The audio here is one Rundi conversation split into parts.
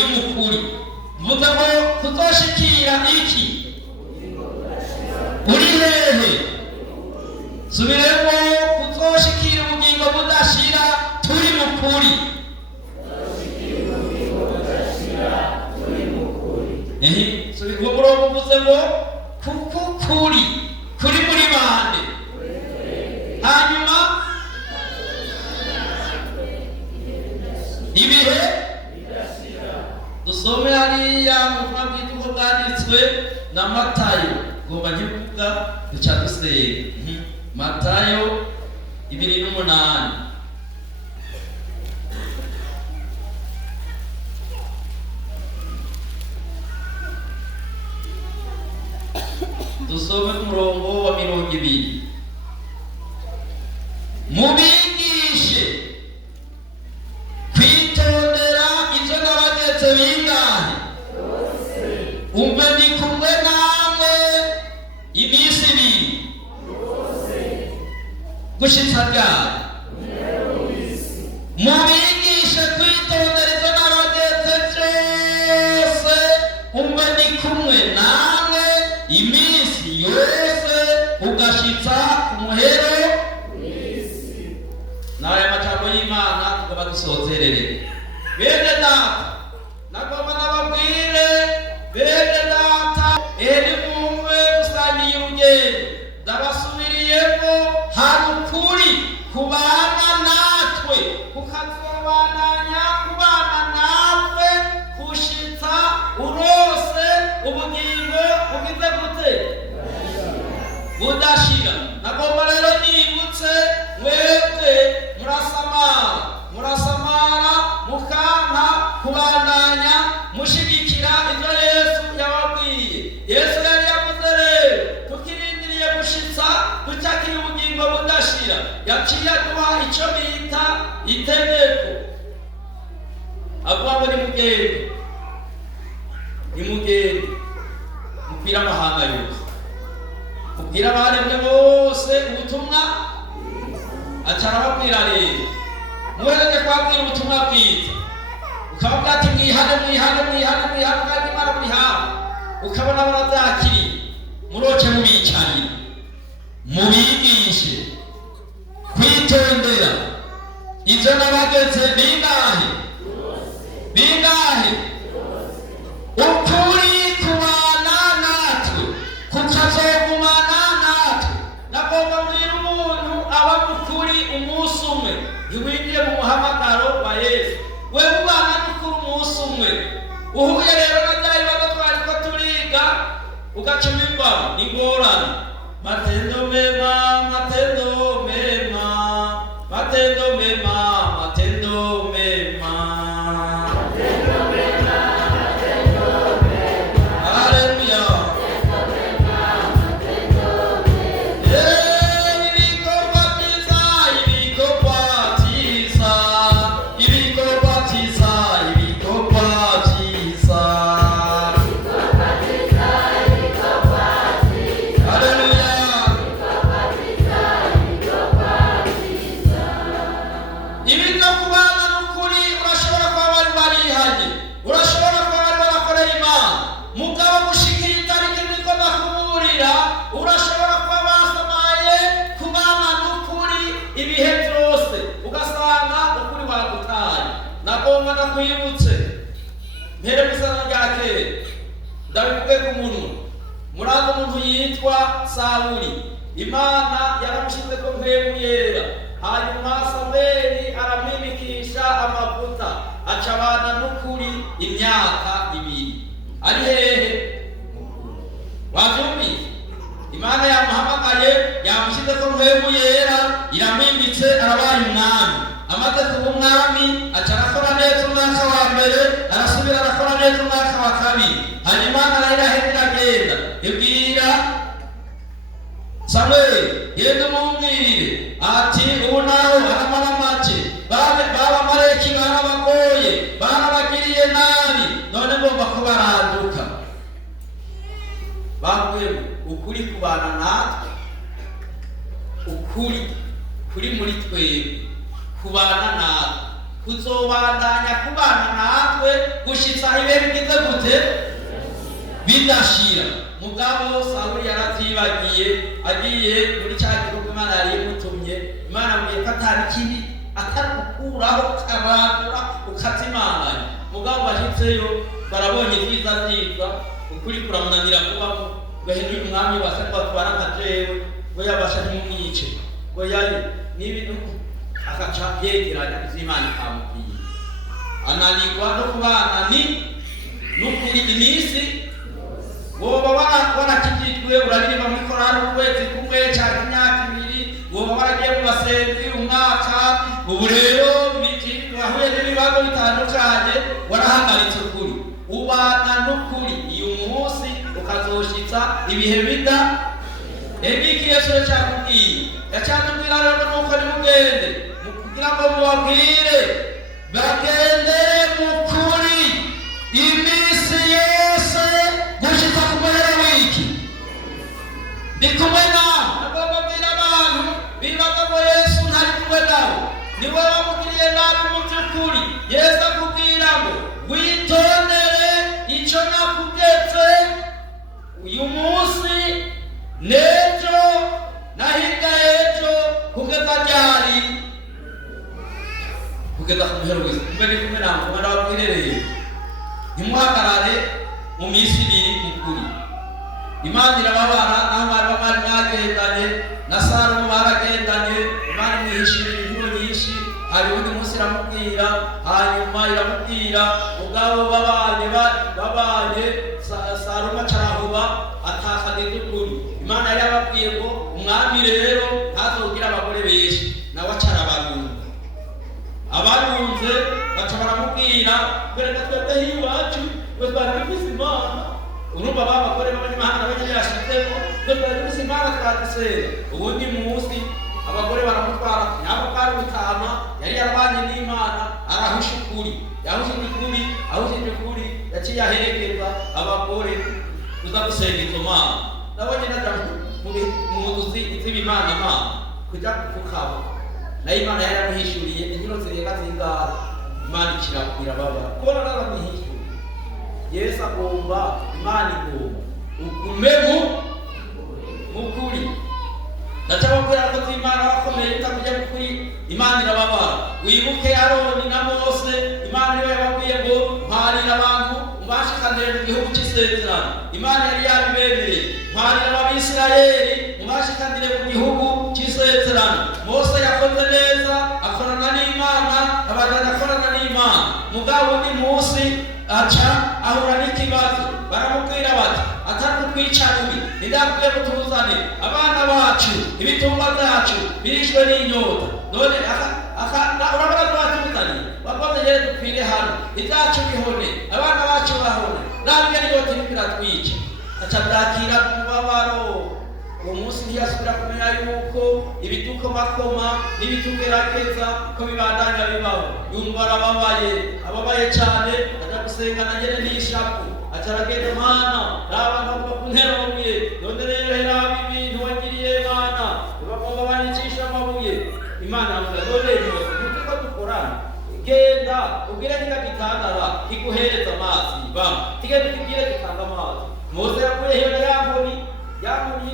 uri mukuri. Mvuze ngo kuzoshikira iki? Uri hehe? Subiremo, kuzoshikira ubugingo budashira turi mukuri. Subiremo murongo mvuze ngo kuko kuri muri bande. Hanyuma ibihe dusome hariya mu bwite uko bwanditswe na Matayo. Ngomba nkivuga duca dusenga. Matayo 2:8. Dusome ku murongo wa 20. Mubigishe kwitondera ivyo nabageze bingahe? Umve ndi kumwe namwe iminsi ibiri gushitsa ryari? Mubigishe kwitondera ivyo nabageze vyose, umve ndi kumwe namwe iminsi yose ugashitsa umuhero. Nawe amajambo y'Imana tugomba dusozerere. Bene data, nagomba nababwire bene data, nimwumve musangiye urugendo. Ndabasubiriyemo, hari ukuri kubana natwe, kukazobandanya kubana natwe kushitsa urose ubugingo bugize gute? Budashira. Nagomba rero nibutse mwebwe murasamara mukanka kubandanya mushigikira ivyo Yesu yababwiye. Yesu yari yavuze rero tukirindiriye gushitsa ducakira ubugingo budashira, yaciye aduha ico bita itegeko. Avuga ngo nimugende mupira amahanga yose, mubwira abaremwe bose ubutumwa. Acara babwira rero muhereje kwabwira ubutumwa bwiza, ukavuga ati mwihane kandi Imana mwihane, ukabona barabyakiriye, muroce mubicarire. Mubigishe kwitondera ivyo nabageze bingahe? Ukuri kubana natwe kukazogumana natwe. Nagomba mbwira umuntu aba mukuri umunsi umwe, ntiwinjire mu muhamagaro wa Yesu. We ubana n'ukuri umunsi umwe, uhuye rero na bya bibazo twariko turiga ugacumirwa n'ingorane. Matendo mema, matendo mema, matendo mema, matendo mema, matendo mema, matendo mema. Haleluya. Nakwibutse mbere musana ryake ndabivuge ku muntu muraza umuntu yitwa Sawuli. Imana yaramushize ko mpemu yera, hanyuma Samweli aramwimikisha amavuta, acabana n'ukuri imyaka 2. Ari hehe? Wajumbi Imana yamuhamagaye, yamushize ko mpemu yera, iramwimitse, arabaye umwami. Amaze kuba umwami acarakora neza umwaka wa mbere, arasubira arakora neza umwaka wa kabiri. Hanyuma arahera agenda ibwira Samweli, genda umubwirire ati ubu nawe aramara make, babamareki barabagoye, barabagiriye nabi, none ngomba kubaranduka. Bavuye ukuri kubana natwe, ukuri kuri muri twebwe kubana natwe, kuzobandanya kubana natwe natwe gushitsa ibihe bigize gute bidashira. Mugabo Sawuli yaravyibagiye, agiye muri cya gihugu Imana yari imutumye. Imana amubwiye ko atari kibi atari gukuraho karandura ukazimanganya. Mugabo bashitseyo barabonye vyiza vyiza, ukuri kuramunanira kubamo, ngo uyu mwami wase twatwara nka jewe, ngo yabasha ntimumwice, ngo yari n'ibintu agaca yegeranya ivy'Imana ikamubwiye. Ananirwa no kubana ni n'ukuri imisi woba warakijijwe uraririmba muri korali ukwezi kumwe cyangwa imyaka ibiri, woba waragiye mu basenzi umwaka, ubu rero wahuye n'ibibazo bitandukanye warahagaritse ukuri, ubana n'ukuri uyu munsi ukazoshitsa ibihe bida. Iki Yesu yacyakubwiye, yacyatubwira rero nuko nimugende kugira ngo mubabwire bagende mu kuri iminsi yose gushika ku muhera w'iki. Ndi kumwe nawe, agomba kubwira abantu bibaza ngo Yesu ntari kumwe nabo, niwe wamugiriye nabi mu by'ukuri. Yesu akubwira ngo witondere icyo nakugetse uyu munsi n'ejo na hirya y'ejo kugeza ryari, kugeza ku muhera w'isi. Mbere kumwe nawe kumwe n'ababwirereye, ntimuhagarare mu minsi ibiri mukuri. Imana irababara, naho bari mwagendanye na Salomo baragendanye, Imana imwihishira inshuro nyinshi. Hari undi munsi iramubwira, hanyuma iramubwira ubwabo babanye Salomo acarahuba atakana iby'ukuri. Imana yari yababwiye ngo umwami rero ntazogira abagore benshi, nawe acarabarunga. Abarunze baca baramubwira bereka twebwe iwacu twe twari dufise Imana. Urumva babagore b'abanyamahanga banyine yashizemo twe twari dufise Imana twadusenga. Ubundi munsi abagore baramutwara yabo bwari butama, yari yarabanye n'Imana arahusha ukuri. Yahushije ukuri, ahushije ukuri, yaciye aherekeza abagore kuza gusenga izo mana. Nabonye naja mu nzu z'ibimana kuja kukaba, nayo Imana yaramuhishuriye inshuro zirenga zingahe. Imana irababara kubona naramwihishuriye. Yesu agomba, Imana igomba ugume mu kuri. Ndacababwira ko Imana bakomeye utakuja kuri Imana irababara. Wibuke Aroni na Mose, Imana niwe yababwiye ngo ntwarira abantu mubashikanire mu gihugu cy'isezerano. Imana yari yabibemereye, ntwarira ab'Isirayeli mubashikanire mu gihugu cy'isezerano. Mose yakoze neza, akorana n'Imana, abagana akorana n'Imana. Mugabo ni munsi aca ahura n'ikibazo, baramubwira bati atari kutwica rubi, nidakwiye kutuzane abana bacu, ibitungwa byacu birishwe n'inyota. None urabona twatuzaniye wakoze rero dupfire hano, ibyacu bihone, abana bacu bahone, nabwe n'inyota iriko iratwica. Aca byakira umubabaro. Uwo munsi ntiyasubira kumenya yuko ibitukomakoma n'ibitugerageza ko bibandanya bibaho. Yumva ababaye cyane, aja gusengana nyene n'ishapu. Aca aragenda, Mana raba ntabwo kuntera amabuye, none rero heraba ibintu wagiriye Mana, bagomba banyicisha amabuye. Imana avuga none nuko dukorana, genda ubwire kika gitandara kiguhereza amazi, tigende kigire gitanga amazi. Mose yakuye hera yankoni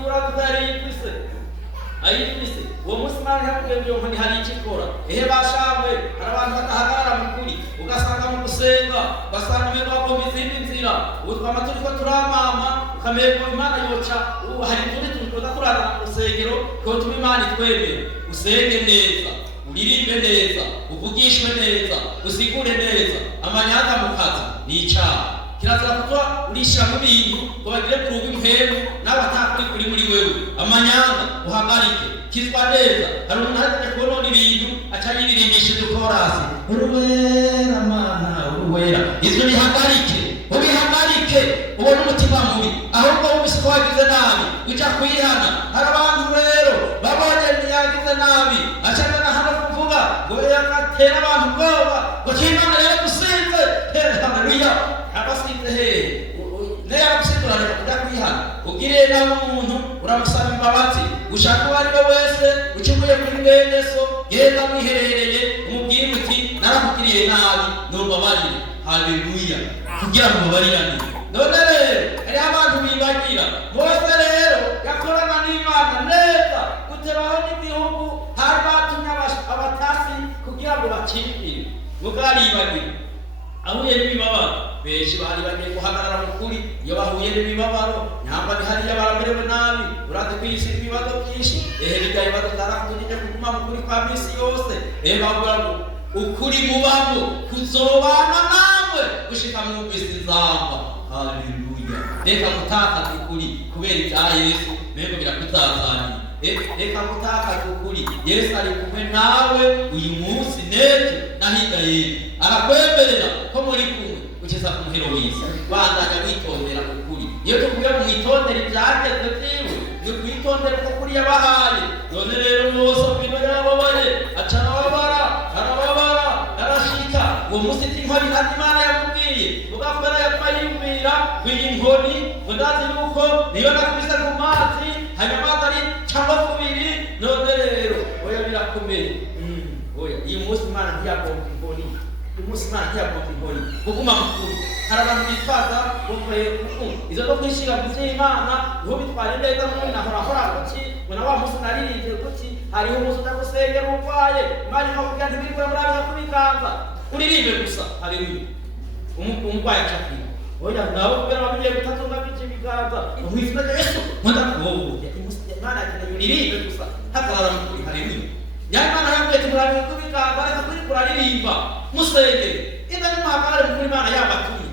uragutse ayifise. Uwo munsi Imana yakubwiye ngo nkoni hari ikikora. Bashamwe hari abantu batahagarara mu kuri, ugasanga mu gusenga basanga umwe bagomba izindi nzira. Ubu twama turiko turamama ukamenya Imana yoca. Hari utundi tuntu tuza kurara mu rusengero ko tuma Imana itwemera. Usenge neza, uririmbe neza, uvugishwe neza, usigure neza. Amanyanga mu kazi ni icyaha. Kirazira kuba urisha mu bintu ngo bagire ku rugo impemu n'abatakuri kuri muri wewe. Amanyanga uhagarike, kizwa neza. Hari umuntu aje kubona ibintu aca yibirimbishije korasi, uruwera Mana uruwera. Izyo bihagarike, ubihagarike, ubone umutima mubi, ahubwo wumvise ko wagize nabi uja kwihana. Hari abantu rero babonye ntiyagize nabi, acagana hano kuvuga ngo yakatera abantu ubwoba ngo Imana rero gusinze. Haleluya. Abasize neya gusitura reka kujya kwihana. Ugire nawe umuntu uramusaba imbabazi, ushaka uwo ari we wese ucumuye kuri bene so, genda mwiherereye umubwire uti narakugiriye nabi, ntubabarire. haleluya, kugira ngo babarirane. None rero hari abantu bibagira Mose rero yakorana n'Imana neza guteraho n'igihugu, hari batumye abatasi kugira ngo bakingire, mugaribagira ahuye n'imibabaro. Benshi bari bagiye guhagarara mu kuri, iyo bahuye n'imibabaro nyamba ni hariya baramerewe nabi, urazi kwisi ibibazo byinshi, hirya ibibazo byarakunije kuguma mu kuri kwa misi yose, bavuga ngo ukuri mubamo kuzobana nawe gushika mu misi nzamba. Haleluya, reka mutakaza ukuri kubera ibya Yesu, mbego birakutazaniye. Reka mutakaza ukuri, Yesu ari kumwe nawe uyu munsi n'ejo na hirya y'ejo, arakwemerera ko muri kumwe kugeza ku muhero w'isi. Bandanya witondera ukuri. Iyo tuvuga mu itondera ibyageze byiwe, ni kwitondera ko kuri yabahaye. None rero Mose bino yababaye, aca arababara arashika. Uwo munsi inkoni nta Imana yamubwiye, ugakora yapayumvira kwiyi nkoni, udazi yuko niyo nakubise ku mazi hanyuma atari cyangwa kubiri. None rero oya birakomeye. Oya iyi munsi Imana ntiyagomba inkoni, umunsi Imana ntiyagomba inkoni, kuguma mukuru. Hari abantu bitwaza bumvaye kuko izo no kwishira mu by'Imana niho bitwara neza. Muri nahora kuki bona wa munsi naririmbye kuki hariho umunsi utagusengera urwaye, Imana ikakubwira nti bikora muri abyo kubiganza uririmbe gusa. Haleluya, umurwayi acakira oya nabo kubera bamenye gutatunga by'ibiganza uhizwe Yesu nkunda wowe Imana akeneye uririmbe gusa hagarara mu kuri. Haleluya, Imana yavuye ati murabe kubiganza reka kuri kuraririmba musengere inda n'umuhagarare mu kuri. Imana yabatumye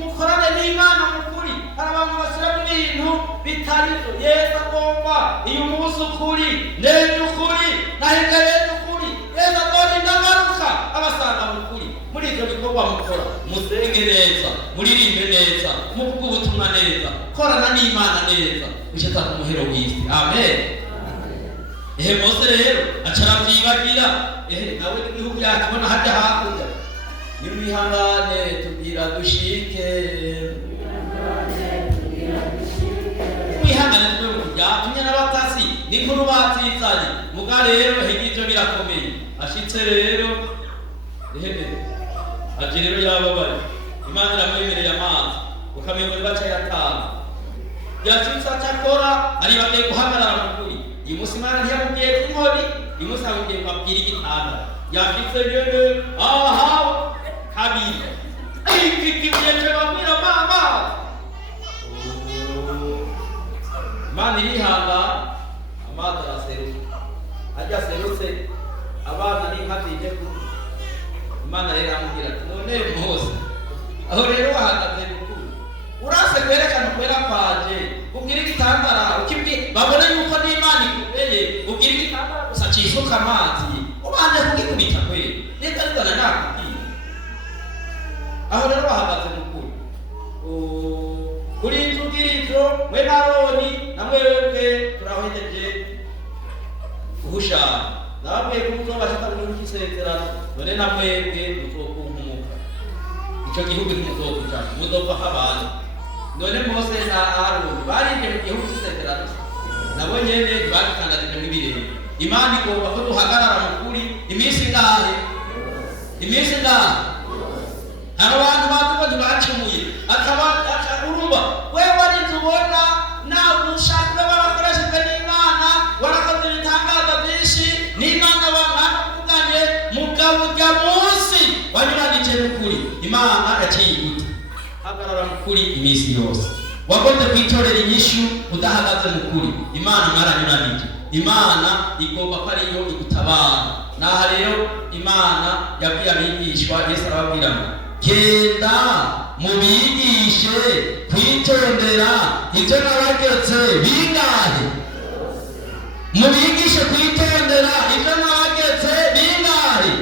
mukorane n'Imana mu kuri. Hari abantu bashyira mu bintu bitari byo. Yesu agomba iyo umunsi ukuri n'ejo ukuri na hirya y'ejo ukuri. Yesu agomba indagaruka abasanga mu kuri. Muri ibyo bikorwa mukora, musenge neza, muririmbe neza, muvuge ubutumwa neza, korana n'Imana neza, bishaka ku muhero w'isi. Amen. Mose rero aca aravyibagira, nawe n'igihugu yakibona hajya hakurya. Nimwihangane tugira dushike, mwihangane twe byatumye n'abatasi n'inkuru batizanye. Muga rero higije birakomeye. Ashitse rero aje rero yababaye, Imana iramwemereye amazi ukamenya ngo baca yatanga. Yashitse atakora ari bagiye guhagarara mu kuri. Iyi munsi Imana ntiyamubwiye inkoni, iyi munsi amubwiye kwabwira igitanda. Yashitse rero aha kabiri ikikiye cyabwira mama Imana irihanga, amazi araseruka. Ajya aserutse abana n'inkatige ku Imana rero amubwira ati none Mose aho rero wahagaze mukuru urase kwerekana kwera kwaje ubwira igitandara ukibwi babona yuko n'Imana ikubeye ubwira igitandara gusa cisuka amazi ubanje kugikubita kwe neza rikana nakubwira. Aho rero wahagaze mukuru kuri inzugirizo mwe Aroni na mwebwe turahojeje guhushana. Nababwiye ko muzobashaka mu gisezerano, none na mwebwe muzokunkumuka. Icyo gihugu ntimuzokuja muzopfa nk'abantu. None Mose na Aroni barije mu gihugu cy'isezerano, nabo nyene ntibakandagije n'ibirere. Imana igomba ko duhagarara mu kuri iminsi ngahe, iminsi ngahe. Hari abantu bavuga ntibacumuye akaba urumva wewe wari tubona nawe ushaka babakoreshejwe n'Imana, warakoze ibitangaza byinshi n'Imana bamwakuganye mugabo ujya munsi wanyuranyije n'ukuri. Imana yaciye iguta, hagarara mu kuri iminsi yose. Wagombye kwitorera inyishu udahagaze mu kuri. Imana mwaranyuranije. Imana igomba ko ariyo igutabara. Naha rero Imana yabwiye abigishwa, Yesu arababwira ngo genda mubigishe kwitondera ibyo nabagetse bingahe. Mubigishe kwitondera ibyo nabagetse bingahe.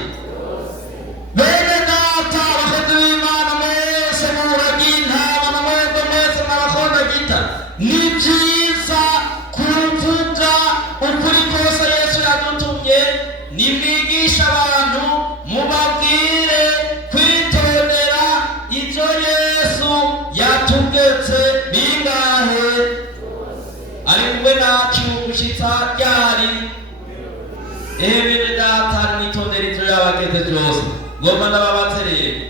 Bene data abakozi b'Imana mwese muragintama na mwebwe mwese mwabakunda gita, ni byiza kuvuga ukuri kose Yesu yadutumye. Nimwigisha abantu mubabwire kwitondera ibyo Yesu yatugetse bingahe. Ari kumwe nacu gushitsa ryari. Bene data mwitondera ibyo yabageze byose. Ngomba ndababaze rero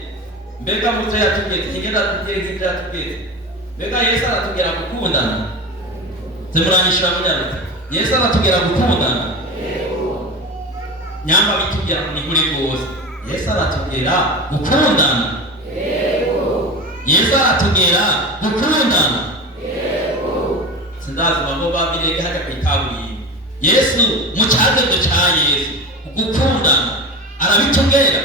mbega muto yatugeze ingenda tugeze ibyo yatugeze mbega Yesu aratugera gukundana zemuranyishira munyarutse Yesu aratugera gukundana nyamba bitugera ni kuri rwose Yesu aratugera gukundana Yesu aratugera gukundana sindazi bambo babirege hajya kwitabuye Yesu mu cyagendo cya Yesu gukundana arabitugera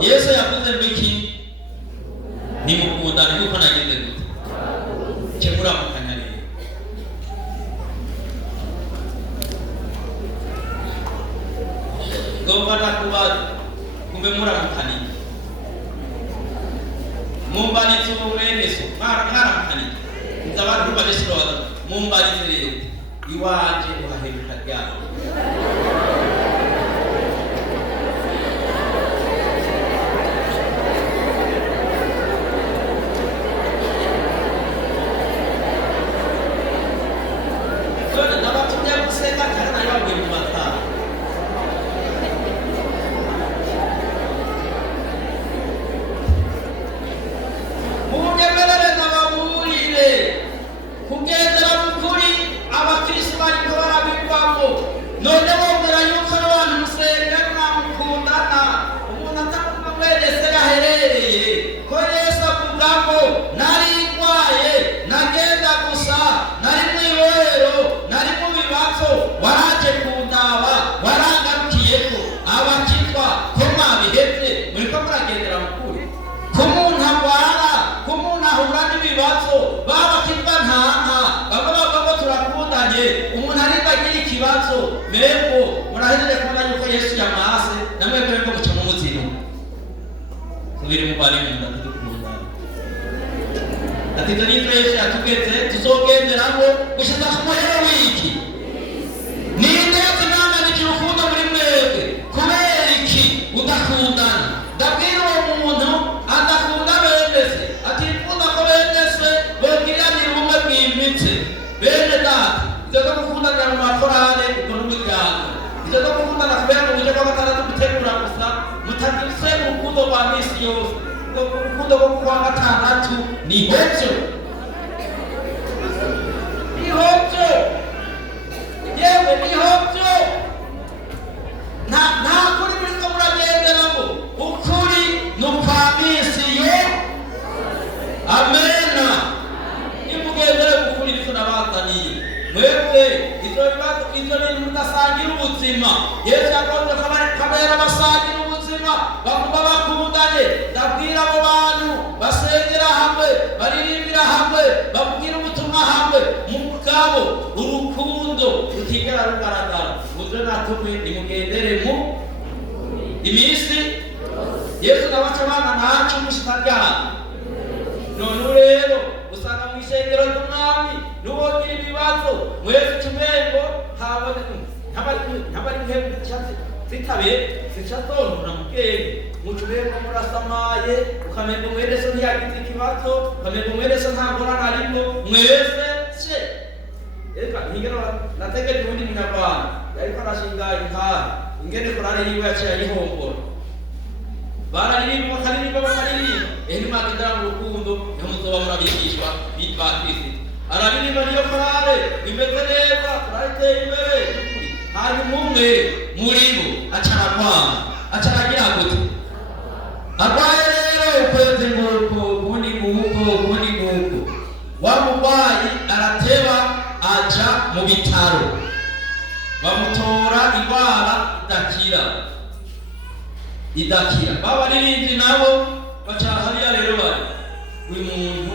Yesu yavuze mbiki ni mukundana yuko nagize gute kemura mukanya rero ngomba kuba kumbe muramukani mumbanizo mweneso mwaramukani nzabantu badeshiroda mumbanizo rero iwaje uhaheruka ryabo Mego murahirire kubona yuko Yesu yamase namwe ko ngo mucamo muzino kubiri mu bari mu ndadukunda ati tani Yesu yatugeze tuzogenderamo gushiza ku muhero wiki ninde yatinanga n'ikirukundo muri mwebwe kubera iki udakundana ndabwira uwo muntu adakunda bendese ati ikunda ko bendese bogiranira ubumwe bwimbitse bene data izo gukundana mu makorale izo gukundana kubera mu buryo bw'agatandatu gutegura gusa mutagise urukundo rwa misi yose urukundo rwo kuwa gatandatu ni hojo yewe ni hojo nta kuri muri ko muragenderamo ukuri ni ukwa misi yo amena nimugendere ukuri niko nabazaniye mwebwe izo ni mudasangira ubuzima Yesu yakoze kabera basangira ubuzima baguma bakundanye ndabwira abo bantu basengera hamwe baririmbira hamwe babwira ubutumwa hamwe mugabo urukundo rutigera rugaragara muze natumwe nimugendere mu iminsi Yesu nabaca abana ntacu mushika ryabo none rero usanga mu ishengero ry'umwami nuwogira ibibazo mwese kimengo ntabari nk'ebu zitabe zicatondora mu bwenge mucumengo murasamaye ukamengo mwereso ntiyagize ikibazo ukamengo mwereso nta ngorane ariko mwese se eka ingene nategereje ubundi munyarwanda yariko arashinga intara ingene korale yiwe yaciye ayihombora bararirimba bakaririmba ntimagendera mu rukundo niho muzoba murabigishwa ba Kristo araririmba niyo korale imeze neza turayiteye imbere hanyuma umwe muri bo acaragira gute arwaye rero ukwezi nguko ubundi nguko wa murwayi arateba aja mu bitaro bamutora indwara idakira babaririmbyi nabo baca hariya rero bari uyu muntu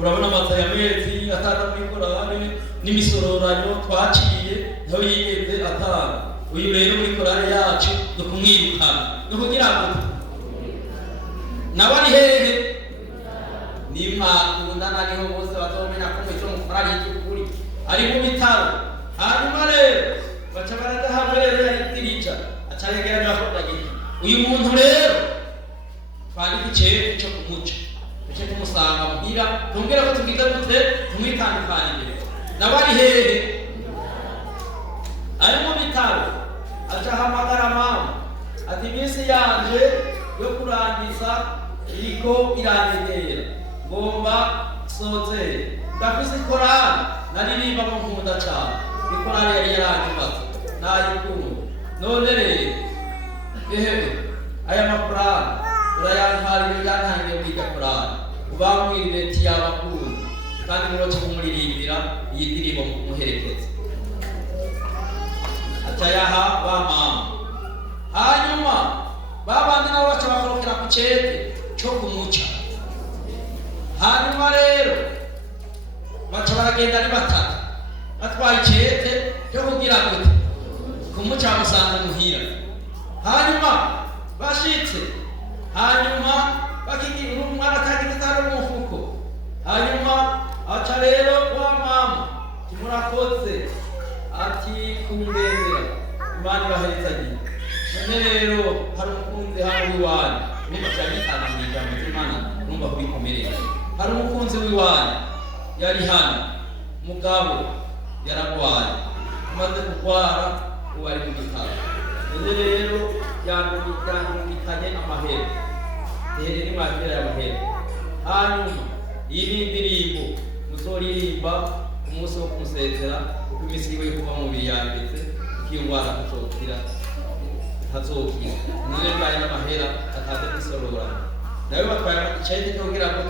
urabona amata ya mezi atanga muri korale n'imisororano twaciye naho yigeze atanga uyu rero muri korale yacu no kumwirukana no kugira ngo nabari hehe nimwakundana niho bose bazomenya ko icyo mukorana y'ukuri ari mu bitaro hanyuma rero baca baradahabwa rero yitirica acaregera n'akodagira uyu muntu rero twari duceye cyo kumuca duce kumusanga muhira tumbwira ko tugize gute tumwitandukanire nabari hehe ari mu bitaro aca hamagara mama ati iminsi yanje yo kurangiza iriko irandegera ngomba soze ndafise korali naririmba mu nkunda cyane ikorali yari yarangimaze nayikuru none rero aya makorali urayantarire byantangiye kwiga korali ubamwirire tiyabakunda kandi muroce kumuririmbira iyi ndirimbo muherekeza atayaha ba mama hanyuma babandi nabo baca bakorokera ku cete cyo kumuca hanyuma rero baca baragenda ari batatu batwaye icete cyo kugira gute kumuca bamusanga muhira hanyuma bashitse hanyuma bakigira umwana atagira itara mu mufuko hanyuma aca rero wa mama kimurakoze ati kumgendera imana ibaherezagiye none rero hari umukunzi hano w'iwanyu numva cyane cyane mu ijambo ry'Imana numva kubikomerera hari umukunzi w'iwanyu yari hano mugabo yaragwaye amaze kugwara ubu ari mu gitaro none rero yandikanye amahera rero nimwakira amahera hanyuma iyi ndirimbo muzoririmba umunsi wo kumusezera uko iminsi yiwe yo kuba mubiri yanditse iyo ngwara atazokira none bwaye n'amahera ataze kwisorora nawe batwaye icete cyo kugira ngo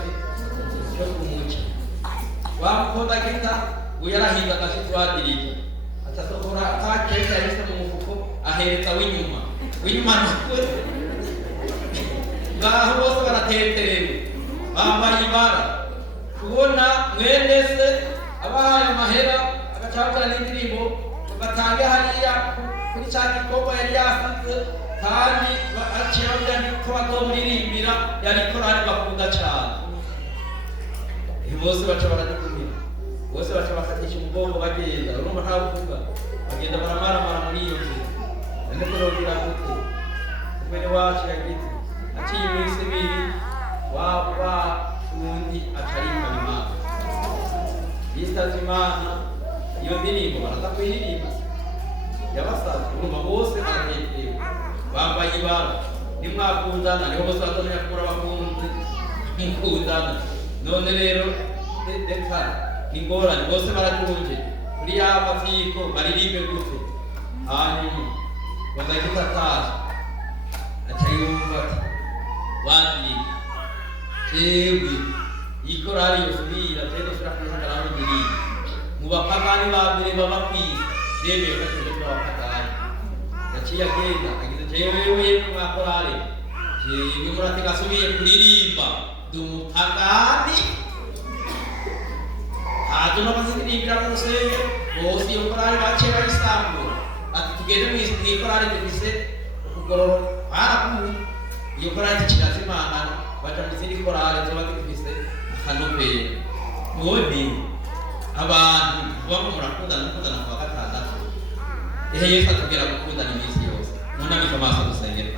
cyo kumuca wamukunda gita uyarahinga agashitwadirije atasokora akakeka yahise mu mufuko ahereza w'inyuma nakwe ngaho bose barateterewe bambaye ibara kubona mwene se abahaye amahera agacakura n'indirimbo batange hariya kuri cya gikorwa yari yasanze kandi aciye bavuga ko batomuririmbira yari korali bakunda cyane bose baca baradukumira bose baca bakatisha umugongo bagenda urumva nta kuvuga bagenda baramaramara muri iyo nzira none kurogira gute mwene wacu yagize aciye iminsi ibiri waba undi acarika Imana yitabye Imana iyo ndirimbo baraza kuyiririmba yabasaza urumva bose baratekerewe bambaye ibara nimwakundana niho bose bazamenya kura bakunze mukundana none rero reka ingorane bose baratunje kuri ya matsiko baririmbe gute hanyuma bagahita ataje acayumva ati wandi ewe ikorari yosubira tendo sura kwihagarara n'indirimbo mu bapagani ba mbere baba kwisi remeye gatendo b'abapagani yaciye agenda agize jewewe mwakorari jewe murate gasubiye kuririmba dumupagani haje n'abaziririmbira mu rusenge bose iyo korari baciye bayisambura ati tugende mw'ikorari dufise ukugorora barakuye iyo korari kiraza Imana baca mu zindi korari zoba dufise akanopera none abantu bamwe murakundana kwa gatandatu Yesu atubwira gukundana iminsi yose munamika amaso dusengera